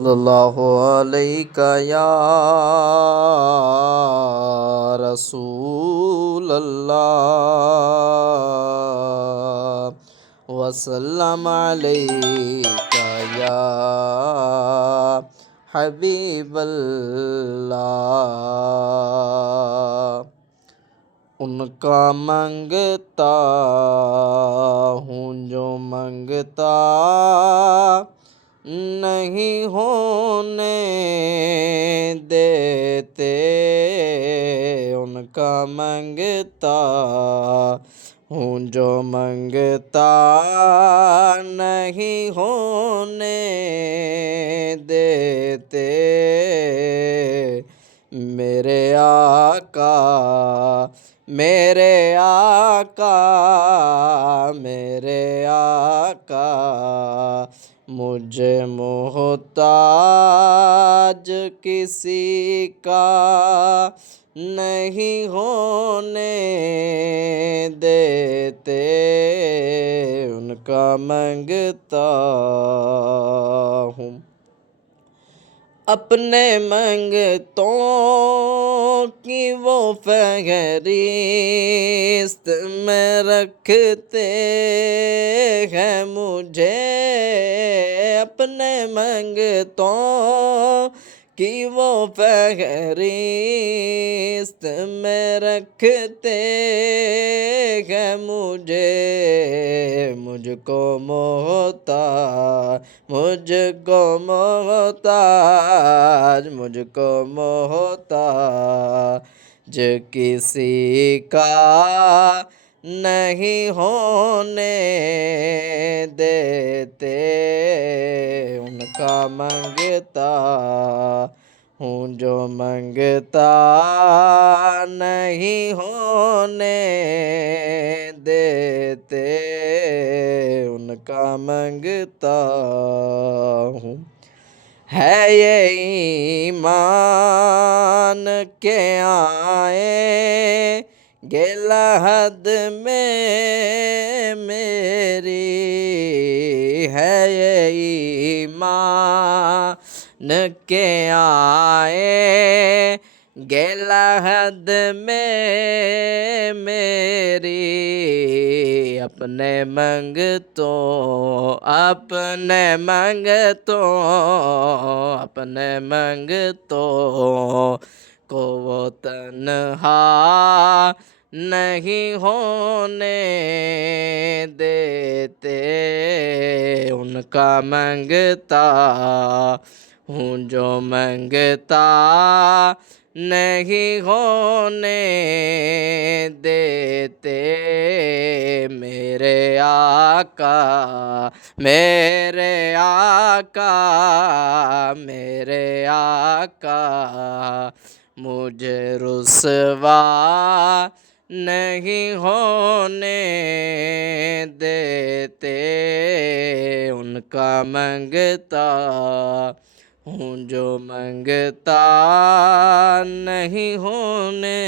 صلی اللہ علیہ یا رسول اللہ وسلم علیک یا حبیب اللہ۔ ان کا منگتا ہوں جو منگتا نہیں ہونے دیتے، ان کا منگتا ہوں جو منگتا نہیں ہونے دیتے، میرے آقا میرے آقا میرے آقا مجھے محتاج کسی کا نہیں ہونے دیتے، ان کا منگتا ہوں اپنے منگتوں کی وہ فہرست میں رکھتے ہیں مجھے، اپنے منگتوں کی وہ فہرست میں رکھتے ہیں مجھے، مجھ کو محتاج مجھ کو محتاج کسی کا نہیں ہونے دیتے، ان کا منگتا ہوں جو منگتا نہیں ہونے دیتے، ان کا منگتا ہوں۔ ہے یہ ایمان کہ آئیں گے لحد میں میری، ہے یہ ایمان کہ آئیں گے لحد میں میری، اپنے منگتوں کو وہ تنہا نہیں ہونے دیتے، ان کا منگتا ہوں جو منگتا نہیں ہونے دیتے، میرے آقا میرے آقا میرے آقا مجھے رسوا نہیں ہونے دیتے، ان کا منگتا ہوں جو منگتا نہیں ہونے